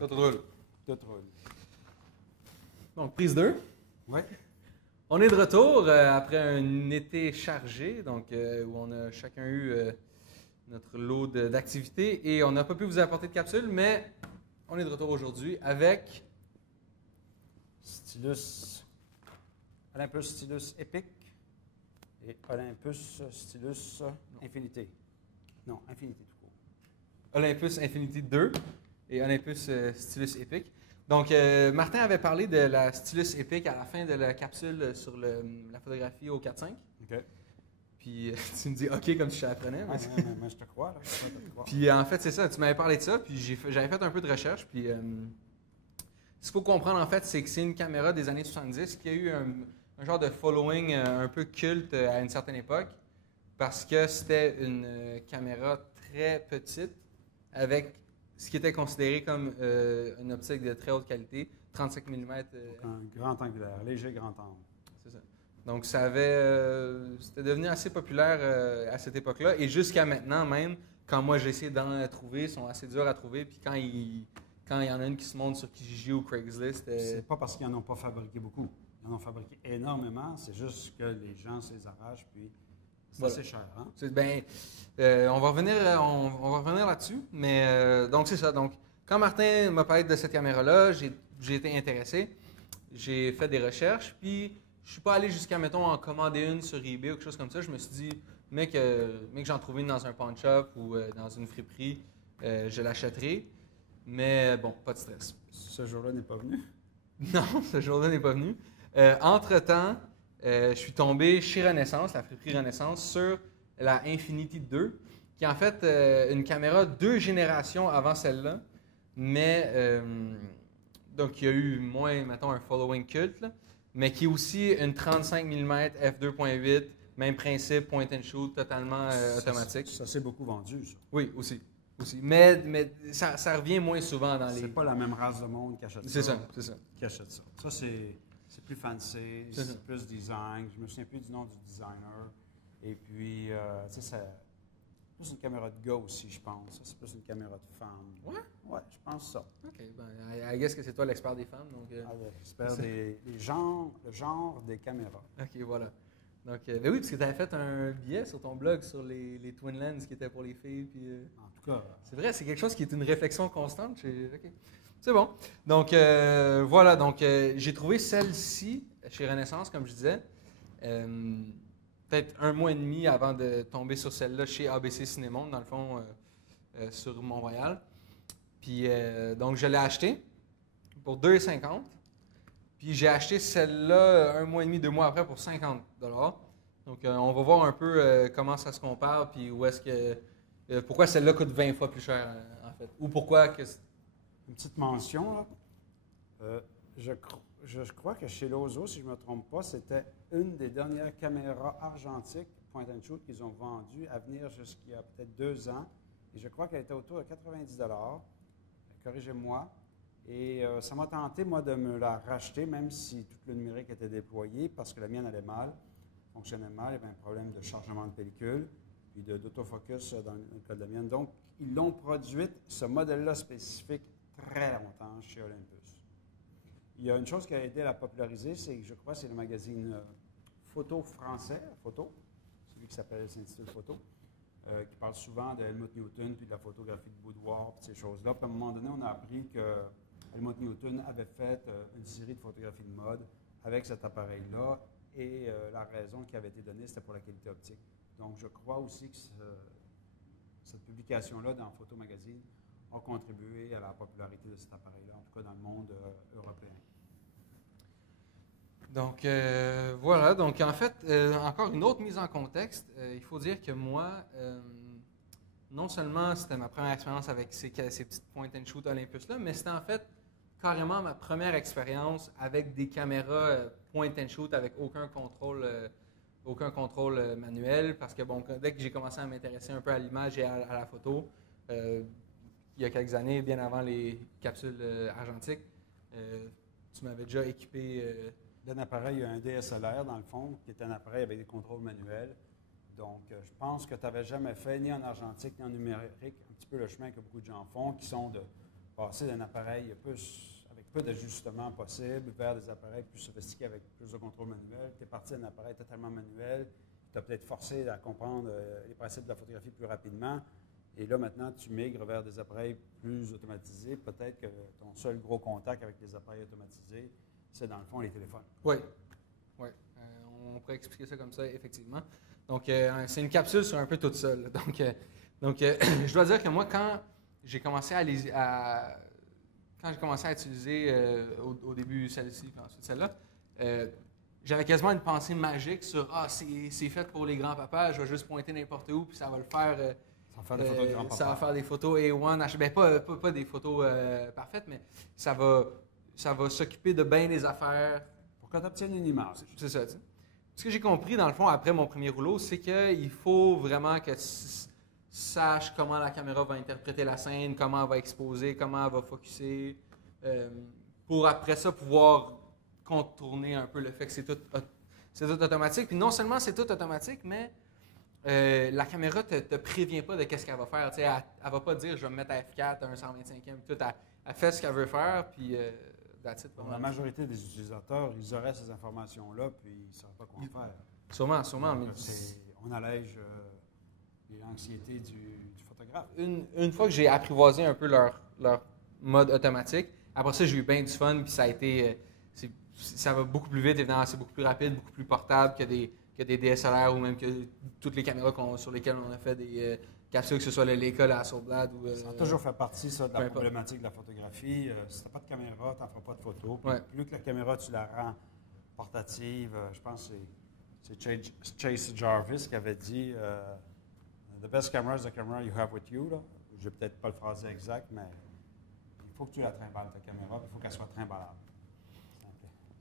Tout roule. Tout roule. Donc, prise 2. Oui. On est de retour après un été chargé, donc où on a chacun eu notre lot d'activités et on n'a pas pu vous apporter de capsule, mais on est de retour aujourd'hui avec Stylus, Olympus Stylus Epic et Olympus Stylus Infinity. Non, Infinity tout court. Olympus Infinity 2 et Olympus Stylus Epic. Donc, Martin avait parlé de la Stylus Epic à la fin de la capsule sur la photographie au 4.5. OK. Puis tu me dis OK comme si je l'apprenais. Mais je te crois, là. Je te crois. Puis en fait, c'est ça, tu m'avais parlé de ça, puis j'avais fait un peu de recherche, puis ce qu'il faut comprendre en fait, c'est que c'est une caméra des années 70 qui a eu un genre de following un peu culte à une certaine époque, parce que c'était une caméra très petite avec ce qui était considéré comme une optique de très haute qualité, 35 mm. Un grand angulaire, léger grand angle. C'est ça. Donc, c'était devenu assez populaire à cette époque-là. Et jusqu'à maintenant, même, quand moi j'ai essayé d'en trouver, ils sont assez durs à trouver. Puis quand il y en a une qui se montre sur Kijiji ou Craigslist. C'est pas parce qu'ils n'en ont pas fabriqué beaucoup. Ils en ont fabriqué énormément. C'est juste que les gens se les arrachent. Puis c'est assez cher. Hein? On va revenir là-dessus. Mais donc, c'est ça. Donc, quand Martin m'a parlé de cette caméra-là, j'ai été intéressé. J'ai fait des recherches. Puis, je suis pas allé jusqu'à, mettons, en commander une sur eBay ou quelque chose comme ça. Je me suis dit, mec, j'en trouve une dans un pawn shop ou dans une friperie, je l'achèterai. Mais bon, pas de stress. Ce jour-là n'est pas venu? Non, ce jour-là n'est pas venu. Entre-temps, je suis tombé chez Renaissance, la friperie Renaissance, sur la Infinity 2, qui est en fait une caméra 2 générations avant celle-là, mais donc il y a eu moins, mettons, un following culte, là, mais qui est aussi une 35 mm f2.8, même principe, point and shoot, totalement automatique. Ça s'est beaucoup vendu, ça. Oui, aussi. Mais ça revient moins souvent dans les... C'est pas la même race de monde qui achète ça. C'est ça. Qui achète ça. Ça, c'est plus fancy, c'est plus design. Je me souviens plus du nom du designer. Et puis, tu sais, c'est plus une caméra de gars aussi, je pense. Ça, c'est plus une caméra de femme. Ouais? Ouais, je pense ça. OK. Ben, I guess que c'est toi l'expert des femmes, donc... L'expert le genre des caméras. OK, voilà. Donc, ben oui, parce que tu avais fait un billet sur ton blog sur les Twin Lens qui étaient pour les filles. Puis, En tout cas... c'est vrai, c'est quelque chose qui est une réflexion constante. OK. C'est bon. Donc, voilà. Donc, j'ai trouvé celle-ci chez Renaissance, comme je disais, peut-être un mois et demi avant de tomber sur celle-là chez ABC Cinémonde, dans le fond, sur Mont-Royal. Puis, donc, je l'ai achetée pour 2,50 $. Puis j'ai acheté celle-là un mois et demi, 2 mois après pour 50 $. Donc on va voir un peu comment ça se compare, puis où est-ce que pourquoi celle-là coûte 20 fois plus cher en fait, ou pourquoi que Une petite mention, là. Je crois que chez Lozo, si je ne me trompe pas, c'était une des dernières caméras argentiques point and shoot qu'ils ont vendues à venir jusqu'il y a peut-être 2 ans. Et je crois qu'elle était autour de 90 $. Corrigez-moi. Et ça m'a tenté, moi, de me la racheter, même si tout le numérique était déployé, parce que la mienne allait mal, fonctionnait mal, il y avait un problème de chargement de pellicule, puis d'autofocus dans le cas de la mienne. Donc, ils l'ont produite, ce modèle-là spécifique, très longtemps chez Olympus. Il y a une chose qui a aidé à la populariser, c'est que je crois que c'est le magazine Photo français, Photo, celui qui s'intitule Photo, qui parle souvent de Helmut Newton, puis de la photographie de boudoir, puis ces choses-là. Puis à un moment donné, on a appris que Helmut Newton avait fait une série de photographies de mode avec cet appareil-là, et la raison qui avait été donnée, c'était pour la qualité optique. Donc, je crois aussi que cette publication-là dans Photo Magazine a contribué à la popularité de cet appareil-là, en tout cas dans le monde européen. Donc voilà, donc en fait, encore une autre mise en contexte, il faut dire que moi, non seulement c'était ma première expérience avec ces petites point and shoot Olympus-là, mais c'était en fait carrément ma première expérience avec des caméras point and shoot avec aucun contrôle manuel, parce que bon, dès que j'ai commencé à m'intéresser un peu à l'image et à la photo, il y a quelques années, bien avant les capsules argentiques, tu m'avais déjà équipé... d'un appareil, un DSLR dans le fond, qui est un appareil avec des contrôles manuels. Donc, je pense que tu n'avais jamais fait, ni en argentique, ni en numérique, un petit peu le chemin que beaucoup de gens font, qui sont de passer d'un appareil avec peu d'ajustements possibles vers des appareils plus sophistiqués avec plus de contrôle manuel. Tu es parti d'un appareil totalement manuel, tu as peut-être forcé à comprendre les principes de la photographie plus rapidement. Et là, maintenant, tu migres vers des appareils plus automatisés. Peut-être que ton seul gros contact avec les appareils automatisés, c'est dans le fond les téléphones. Oui. Oui. On pourrait expliquer ça comme ça, effectivement. Donc, c'est une capsule sur un peu toute seule. Donc, je dois dire que moi, quand j'ai commencé à utiliser au début celle-ci, puis ensuite celle-là, j'avais quasiment une pensée magique sur « Ah, c'est fait pour les grands-papas, je vais juste pointer n'importe où, puis ça va le faire... ça va faire des photos de grands-papas. Ça va faire des photos A1, ben, pas des photos parfaites, mais ça va s'occuper de bien des affaires. » Pour que tu obtiennes une image. C'est ça, tu sais. Ce que j'ai compris, dans le fond, après mon premier rouleau, c'est qu'il faut vraiment que tu saches comment la caméra va interpréter la scène, comment elle va exposer, comment elle va focusser, pour après ça pouvoir contourner un peu le fait que c'est tout automatique. Puis non seulement c'est tout automatique, mais la caméra ne te prévient pas de qu'est-ce qu'elle va faire. Tu sais, elle ne va pas dire « je vais me mettre à F4, à un 125e », tout. Elle fait ce qu'elle veut faire, puis that's it. La majorité des utilisateurs, ils auraient ces informations-là, puis ils ne sauraient pas quoi faire. Sûrement. Donc, on allège l'anxiété du photographe. Une fois que j'ai apprivoisé un peu leur mode automatique, après ça, j'ai eu bien du fun, puis ça a été... ça va beaucoup plus vite, évidemment, c'est beaucoup plus rapide, beaucoup plus portable que des DSLR ou même que toutes les caméras sur lesquelles on a fait des capsules, que ce soit le Leica, la Hasselblad ou... ça a toujours fait partie, ça, de la problématique de la photographie. Si tu n'as pas de caméra, tu n'en feras pas de photos. Ouais. Plus que la caméra, tu la rends portative. Je pense que c'est Chase Jarvis qui avait dit « The best camera is the camera you have with you ». Je vais peut-être pas le phrasé exact, mais il faut que tu la trimbales, ta caméra, il faut qu'elle soit trimballable.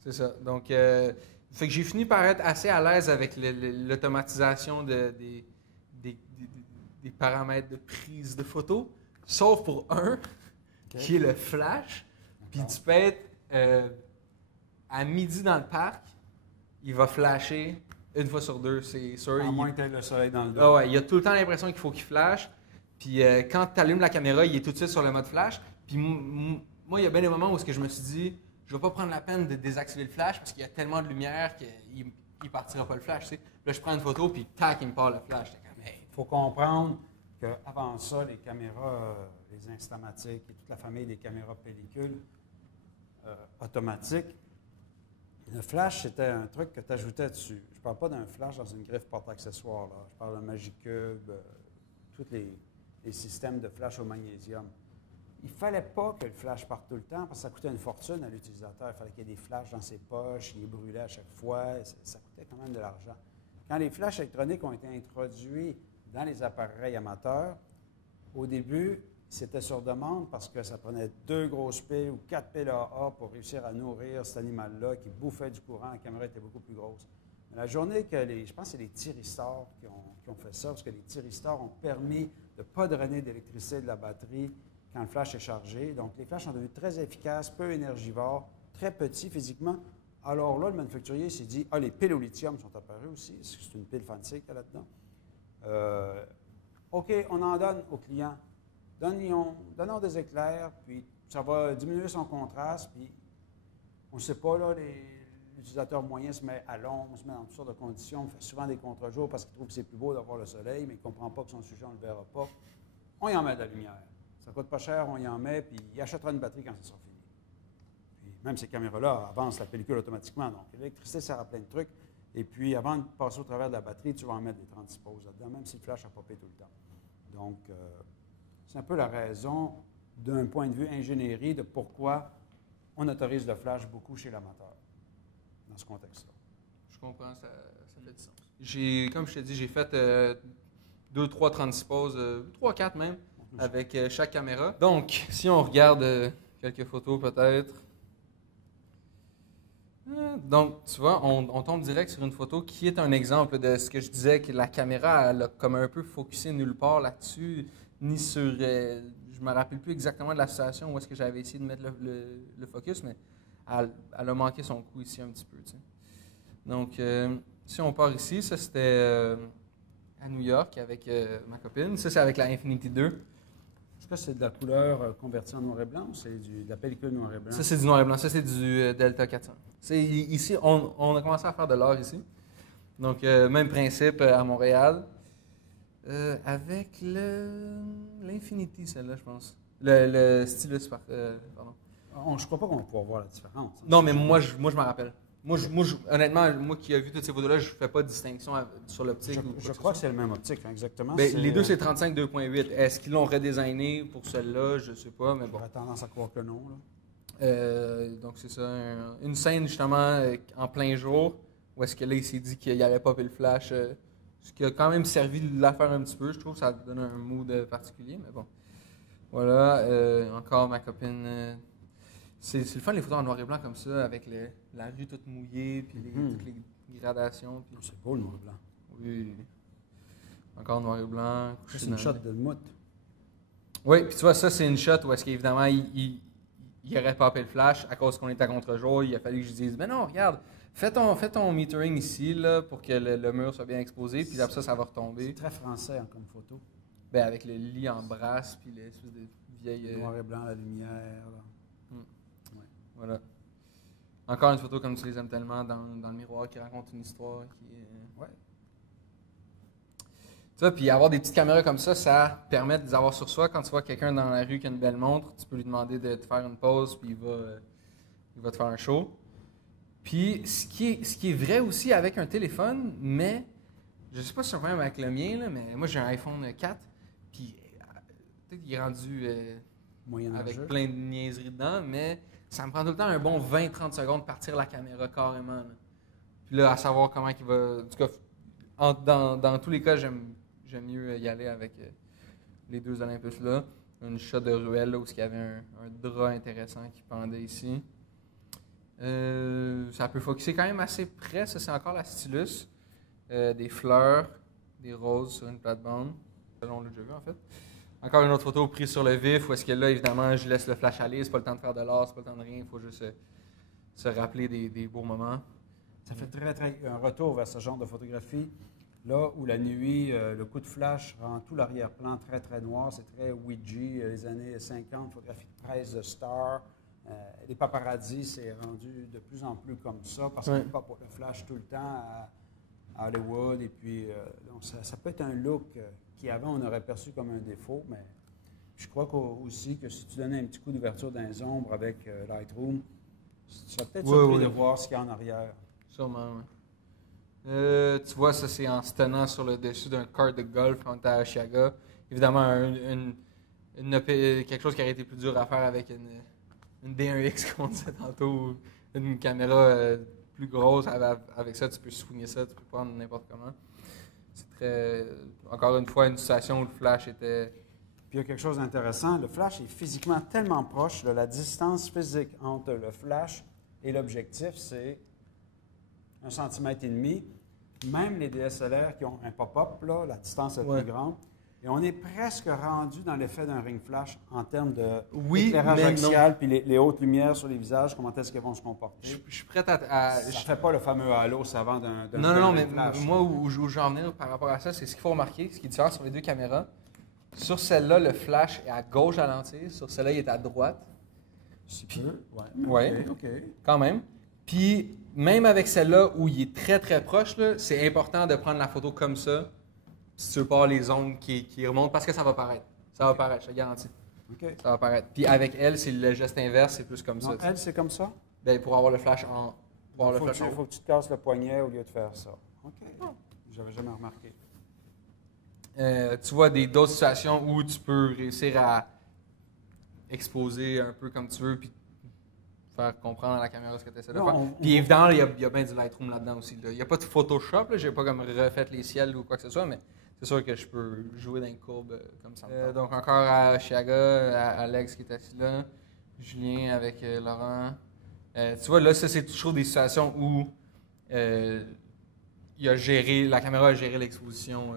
C'est ça. Donc, fait que j'ai fini par être assez à l'aise avec l'automatisation des paramètres de prise de photo, sauf pour un, qui est le flash. Puis tu peux être à midi dans le parc, il va flasher une fois sur deux, c'est sûr. À moins que tu aies le soleil dans le dos. Ah ouais, il a tout le temps l'impression qu'il faut qu'il flash. Puis quand tu allumes la caméra, il est tout de suite sur le mode flash. Puis moi, il y a bien des moments où je me suis dit, je ne vais pas prendre la peine de désactiver le flash parce qu'il y a tellement de lumière qu'il ne partira pas le flash. Tu sais. Là, je prends une photo, puis tac, il me part le flash. Il faut comprendre qu'avant ça, les caméras, les Instamatiques et toute la famille des caméras pellicules automatiques, le flash, c'était un truc que tu ajoutais dessus. Je ne parle pas d'un flash dans une griffe porte-accessoire. Je parle d'un Magicube, tous les systèmes de flash au magnésium. Il ne fallait pas que le flash parte tout le temps parce que ça coûtait une fortune à l'utilisateur. Il fallait qu'il y ait des flashs dans ses poches, il les brûlait à chaque fois. Ça coûtait quand même de l'argent. Quand les flashs électroniques ont été introduits dans les appareils amateurs, au début, c'était sur demande parce que ça prenait 2 grosses piles ou 4 piles AA pour réussir à nourrir cet animal-là qui bouffait du courant. La caméra était beaucoup plus grosse. Mais la journée que je pense que c'est les thyristors qui ont fait ça, parce que les thyristors ont permis de ne pas drainer d'électricité de la batterie quand le flash est chargé. Donc, les flashs sont devenus très efficaces, peu énergivores, très petits physiquement. Alors là, le manufacturier s'est dit, les piles au lithium sont apparues aussi. C'est une pile fancy qu'il y a là-dedans. OK, on en donne aux clients. Donnons des éclairs, puis ça va diminuer son contraste, puis on ne sait pas, là, l'utilisateur moyen se met à l'ombre, se met dans toutes sortes de conditions, fait souvent des contre-jours parce qu'il trouve que c'est plus beau d'avoir le soleil, mais il ne comprend pas que son sujet, on ne le verra pas. On y en met de la lumière. Ça ne coûte pas cher, on y en met, puis il achètera une batterie quand ça sera fini. Puis même ces caméras-là avancent la pellicule automatiquement, donc l'électricité sert à plein de trucs. Et puis, avant de passer au travers de la batterie, tu vas en mettre des transposes là-dedans, même si le flash a popé tout le temps. Donc, c'est un peu la raison, d'un point de vue ingénierie, de pourquoi on autorise le flash beaucoup chez l'amateur, dans ce contexte-là. Je comprends, ça fait du sens. Comme je t'ai dit, j'ai fait 2, 3 transposes, 3, 4 même, avec chaque caméra. Donc, si on regarde quelques photos peut-être. Donc, tu vois, on tombe direct sur une photo qui est un exemple de ce que je disais, que la caméra, elle a comme un peu focusé nulle part là-dessus, ni sur... je me rappelle plus exactement de la situation où est-ce que j'avais essayé de mettre le focus, mais elle a manqué son coup ici un petit peu. Tu sais. Donc, si on part ici, ça c'était à New York avec ma copine. Ça, c'est avec la Infinity 2. Est-ce que c'est de la couleur convertie en noir et blanc ou c'est de la pellicule noir et blanc? Ça, c'est du noir et blanc. Ça, c'est du Delta 400. Ici, on a commencé à faire de l'or ici. Donc, même principe à Montréal. Avec l'Infinity, celle-là, je pense. Le stylus, pardon. Je ne crois pas qu'on va pouvoir voir la différence. Non, mais moi, je m'en rappelle. Honnêtement, moi qui ai vu toutes ces photos-là, je ne fais pas de distinction sur l'optique. Je crois que c'est le même optique, hein, exactement. Ben, les deux, c'est 35 2.8. Est-ce qu'ils l'ont redesigné pour celle-là? Je ne sais pas, mais bon. J'aurais tendance à croire que non. Là. Donc, c'est ça. Une scène, justement, en plein jour, où est-ce que là, il s'est dit qu'il allait popper le flash. Ce qui a quand même servi de l'affaire un petit peu. Je trouve que ça donne un mood particulier, mais bon. Voilà. Encore ma copine. C'est le fun, les photos en noir et blanc comme ça, avec la rue toute mouillée, puis toutes les gradations. Puis... C'est beau le noir et blanc. Oui. Encore noir et blanc. C'est une shot de mout. Oui, puis tu vois, ça, c'est une shot où est-ce qu'évidemment, il aurait popé le flash à cause qu'on est à contre-jour. Il a fallu que je dise, mais non, regarde, fais ton metering ici, là, pour que le mur soit bien exposé, puis après ça va retomber. C'est très français comme photo. Ben, avec le lit en brasse, puis l'espèce de vieille... Noir et blanc, la lumière. Là. Voilà. Encore une photo comme tu les aimes tellement dans le miroir qui raconte une histoire qui est... Ouais. Tu vois, puis avoir des petites caméras comme ça permet de les avoir sur soi. Quand tu vois quelqu'un dans la rue qui a une belle montre, tu peux lui demander de te faire une pause, puis il va te faire un show. Puis ce qui est vrai aussi avec un téléphone, mais je sais pas si c'est un problème avec le mien, là, mais moi j'ai un iPhone 4, puis peut-être qu'il est rendu avec plein de niaiseries dedans, mais ça me prend tout le temps un bon 20-30 secondes de partir la caméra carrément. Là. Puis là, à savoir comment il va... En tout cas, dans tous les cas, j'aime mieux y aller avec les deux Olympus-là. Une shot de ruelle là, où il y avait un drap intéressant qui pendait ici. Ça peut focusser quand même assez près. Ça, c'est encore la stylus. Des fleurs, des roses sur une plate-bande. On l'a déjà vu, en fait. Encore une autre photo prise sur le vif, où est-ce que là, évidemment, je laisse le flash aller. C'est pas le temps de faire de l'art, c'est pas le temps de rien. Il faut juste se rappeler des beaux moments. Ça fait très un retour vers ce genre de photographie. Là où la nuit, le coup de flash rend tout l'arrière-plan très noir. C'est très Ouija, les années 50, photographie de presse de stars. Les paparazzis, c'est rendu de plus en plus comme ça parce qu'on pas le flash tout le temps à Hollywood. Et puis, donc ça peut être un look qui avant on aurait perçu comme un défaut, mais je crois aussi que si tu donnais un petit coup d'ouverture dans les ombres avec Lightroom, tu serais peut-être surpris de voir ce qu'il y a en arrière. Sûrement, oui. Tu vois, ça c'est en se tenant sur le dessus d'un kart de golf quand t'es à Oshiaga. Évidemment, quelque chose qui aurait été plus dur à faire avec une D1X, comme on disait tantôt, une caméra plus grosse. Avec ça, tu peux soigner ça, tu peux prendre n'importe comment. C'est encore une fois, une situation où le flash était... Puis il y a quelque chose d'intéressant, le flash est physiquement tellement proche, là, la distance physique entre le flash et l'objectif, c'est 1,5 cm. Même les DSLR qui ont un pop-up, là, la distance est plus grande. Et on est presque rendu dans l'effet d'un ring flash en termes d'éclairage axial, puis les hautes lumières sur les visages, comment est-ce qu'elles vont se comporter. Je suis prêt à... Ça ne fait pas le fameux halo savant d'un Non, mais flash. Moi, où je veux en venir par rapport à ça, c'est ce qu'il faut remarquer, ce qui est différent sur les deux caméras. Sur celle-là, le flash est à gauche à lentilles. Sur celle-là, il est à droite. Puis, ouais. OK. Quand même. Puis, même avec celle-là où il est très proche, c'est important de prendre la photo comme ça. Si tu veux pas avoir les ongles qui remontent, parce que ça va paraître. Ça va paraître, je te garantis. OK. Ça va paraître. Puis avec elle, c'est le geste inverse, c'est plus comme ça. Elle, c'est comme ça? Bien, pour avoir le flash en... Il faut que tu te casses le poignet au lieu de faire ça. OK. J'avais jamais remarqué. Tu vois d'autres situations où tu peux réussir à exposer un peu comme tu veux, puis faire comprendre à la caméra ce que tu essaies de faire. Puis évidemment, il y a bien du Lightroom là-dedans aussi. Il n'y a pas de Photoshop, je n'ai pas comme refait les ciels ou quoi que ce soit, mais c'est sûr que je peux jouer dans une courbe comme ça. Donc encore à Oshiaga, Alex qui est assis là, Julien avec Laurent. Tu vois, là, ça c'est toujours des situations où la caméra a géré l'exposition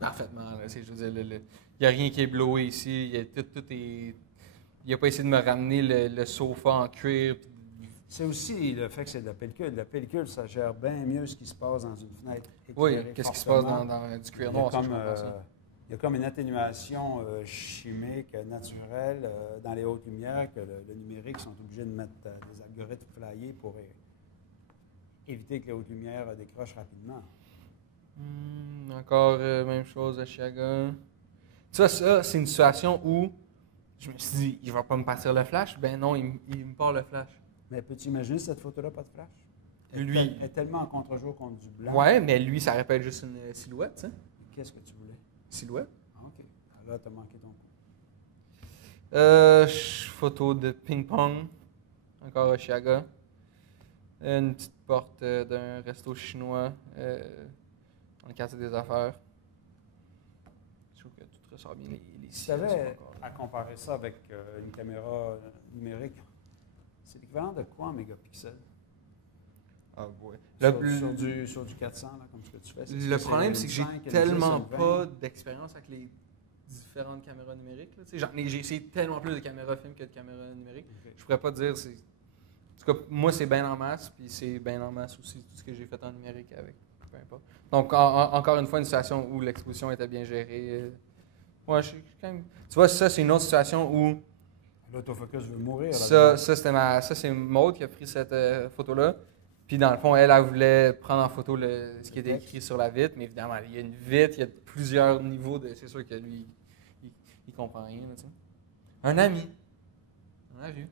parfaitement. Là. Je veux dire, il n'y a rien qui est blowé ici. Il n'a pas essayé de me ramener le sofa en cuir. C'est aussi le fait que c'est de la pellicule. La pellicule, ça gère bien mieux ce qui se passe dans une fenêtre. Oui, qu'est-ce qui se passe dans du cuir noir. il y a comme une atténuation chimique, naturelle, dans les hautes lumières que le numérique sont obligés de mettre des algorithmes flyés pour éviter que les hautes lumières décrochent rapidement. Encore même chose à Chiaga. Tu vois, ça, c'est une situation où je me suis dit, il va pas me partir le flash. Ben non, il me part le flash. Mais peux-tu imaginer cette photo-là, pas de flash? Lui. Elle est tellement en contre-jour contre du blanc. Ouais, mais lui, ça aurait pu être juste une silhouette, tu sais. Qu'est-ce que tu voulais? Silhouette. Ah, OK. Alors là, tu as manqué ton coup. Photo de ping-pong. Encore à Chiaga. Une petite porte d'un resto chinois. Dans le quartier des affaires. Je trouve que tout ressort bien. Les Si tu avais à comparer ça avec une caméra numérique, c'est l'équivalent de quoi en mégapixels? Ah, ouais. Sur du 400, là, comme ce que tu fais. Le problème, c'est que j'ai tellement pas d'expérience avec les différentes caméras numériques. Là. J'ai essayé tellement plus de caméras film que de caméras numériques. Okay. Je pourrais pas dire. En tout cas, moi, c'est bien en masse, puis c'est bien en masse aussi tout ce que j'ai fait en numérique avec. Peu importe. Donc, encore une fois, une situation où l'exposition était bien gérée. Ouais, je suis quand même. Tu vois, ça, c'est une autre situation où. L'autofocus veut mourir. Ça, c'est Maud qui a pris cette photo-là. Puis, dans le fond, elle voulait prendre en photo ce qui était écrit sur la vitre. Mais évidemment, il y a une vitre, il y a plusieurs niveaux de. C'est sûr que lui, il comprend rien. Là, tu sais. Un ami. On a vu.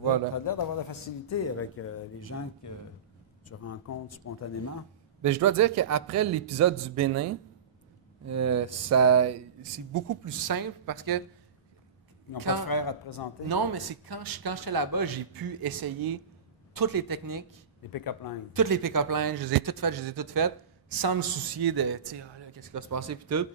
Voilà. Tu as l'air d'avoir de la facilité avec les gens que tu rencontres spontanément. Bien, je dois dire qu'après l'épisode du Bénin, c'est beaucoup plus simple parce que. Ils n'ont pas de frère à te présenter? Non, mais c'est quand j'étais là-bas, j'ai pu essayer toutes les techniques. Les pick-up lines. Toutes les pick-up lines, je les ai toutes faites, sans me soucier de, tu sais, qu'est-ce qui va se passer, puis tout.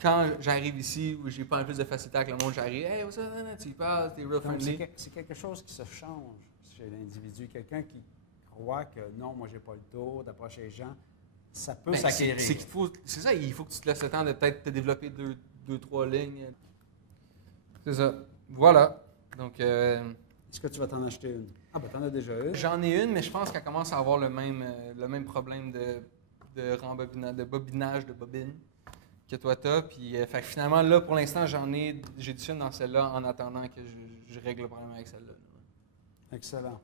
Quand j'arrive ici, où j'ai pas un peu plus de facilité avec le monde, j'arrive, hey, what's up, tu y parles, t'es real friendly. C'est quelque chose qui se change chez l'individu. Quelqu'un qui croit que non, moi, j'ai pas le tour d'approcher les gens, ça peut s'acquérir. C'est ça, il faut que tu te laisses le temps de peut-être te développer deux, trois lignes. C'est ça. Voilà. Donc. Est-ce que tu vas t'en acheter une? Ah, ben, t'en as déjà une. J'en ai une, mais je pense qu'elle commence à avoir le même problème de bobinage de bobine que toi t'as. Puis, fait que finalement, là, pour l'instant, j'ai du film dans celle-là en attendant que je règle le problème avec celle-là. Excellent.